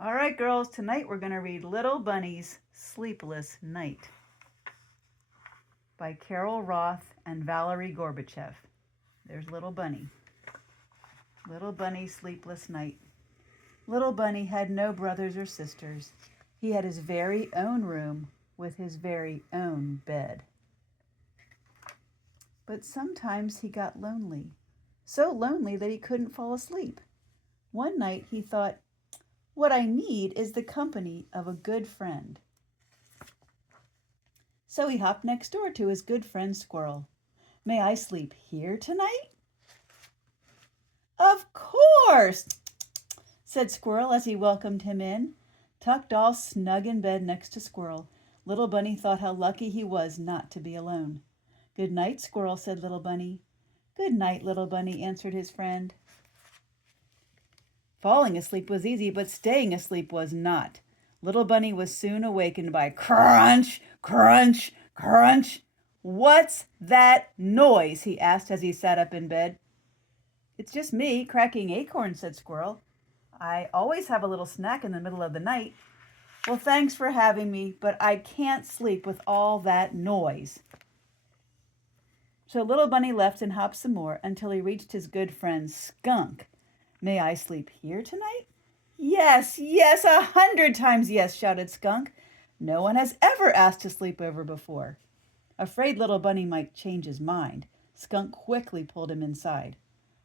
All right, girls, tonight we're going to read Little Bunny's Sleepless Night by Carol Roth and Valerie Gorbachev. There's Little Bunny. Little Bunny's Sleepless Night. Little Bunny had no brothers or sisters. He had his very own room with his very own bed. But sometimes he got lonely, so lonely that he couldn't fall asleep. One night he thought, "What I need is the company of a good friend." So he hopped next door to his good friend Squirrel. "May I sleep here tonight?" "Of course," said Squirrel as he welcomed him in. Tucked all snug in bed next to Squirrel, Little Bunny thought how lucky he was not to be alone. "Good night, Squirrel," said Little Bunny. "Good night, Little Bunny," answered his friend. Falling asleep was easy, but staying asleep was not. Little Bunny was soon awakened by crunch, crunch, crunch. "What's that noise?" he asked as he sat up in bed. "It's just me cracking acorns," said Squirrel. "I always have a little snack in the middle of the night." "Well, thanks for having me, but I can't sleep with all that noise." So Little Bunny left and hopped some more until he reached his good friend Skunk. "May I sleep here tonight?" "Yes, yes, 100 times yes," shouted Skunk. "No one has ever asked to sleep over before." Afraid Little Bunny might change his mind, Skunk quickly pulled him inside.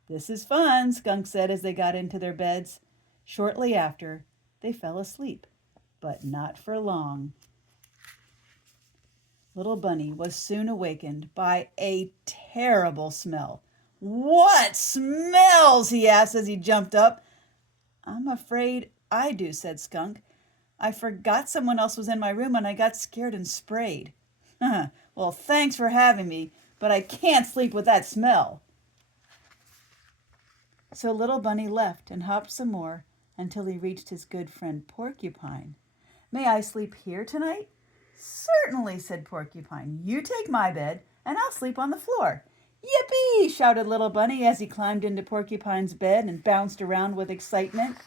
"This is fun," Skunk said as they got into their beds. Shortly after, they fell asleep, but not for long. Little Bunny was soon awakened by a terrible smell. "What smells?" he asked as he jumped up. "I'm afraid I do," said Skunk. "I forgot someone else was in my room and I got scared and sprayed." "Well, thanks for having me, but I can't sleep with that smell." So Little Bunny left and hopped some more until he reached his good friend Porcupine. "May I sleep here tonight?" "Certainly," said Porcupine. "You take my bed and I'll sleep on the floor." "Yippee!" shouted Little Bunny as he climbed into Porcupine's bed and bounced around with excitement.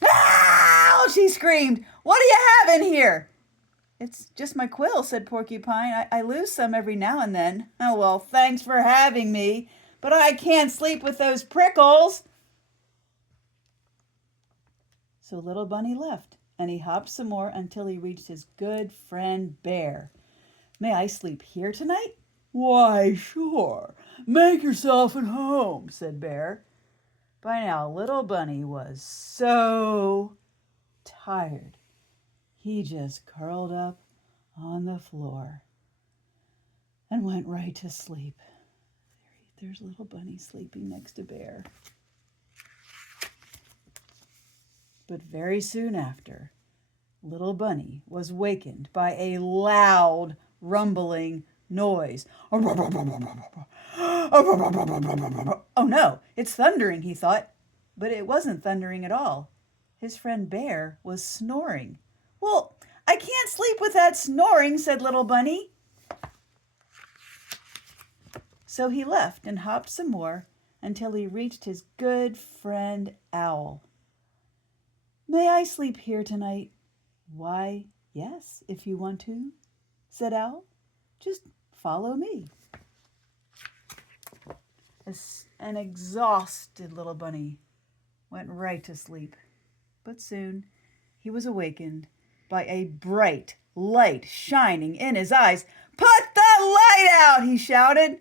"Ow!" she screamed. "What do you have in here?" "It's just my quill," said Porcupine. I lose some every now and then." "Oh, well, thanks for having me, but I can't sleep with those prickles." So Little Bunny left, and he hopped some more until he reached his good friend Bear. "May I sleep here tonight?" "Why, sure. Make yourself at home," said Bear. By now, Little Bunny was so tired, he just curled up on the floor and went right to sleep. There's Little Bunny sleeping next to Bear. But very soon after, Little Bunny was wakened by a loud rumbling noise. "Oh no, it's thundering," he thought. But it wasn't thundering at all. His friend Bear was snoring. "Well, I can't sleep with that snoring," said Little Bunny. So he left and hopped some more until he reached his good friend Owl. "May I sleep here tonight?" "Why, yes, if you want to," said Owl. "Just follow me." An exhausted Little Bunny went right to sleep. But soon he was awakened by a bright light shining in his eyes. "Put the light out!" he shouted.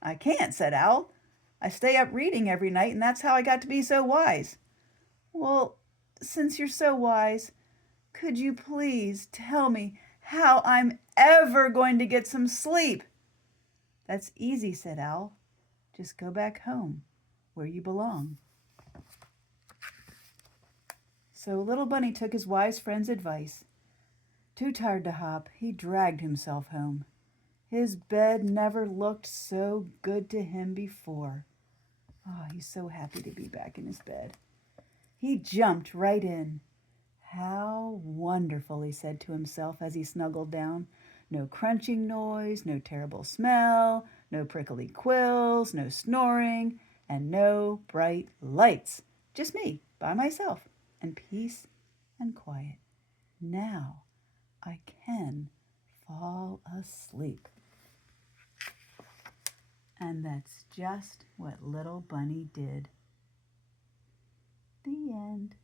"I can't," said Owl. "I stay up reading every night, and that's how I got to be so wise." "Well, since you're so wise, could you please tell me how I'm ever going to get some sleep?" "That's easy," said Owl. "Just go back home where you belong." So Little Bunny took his wise friend's advice. Too tired to hop, he dragged himself home. His bed never looked so good to him before. Oh, he's so happy to be back in his bed. He jumped right in. "How wonderful," he said to himself as he snuggled down. No crunching noise, no terrible smell, no prickly quills, no snoring, and no bright lights. Just me by myself in peace and quiet. Now I can fall asleep. And that's just what little bunny did. The end.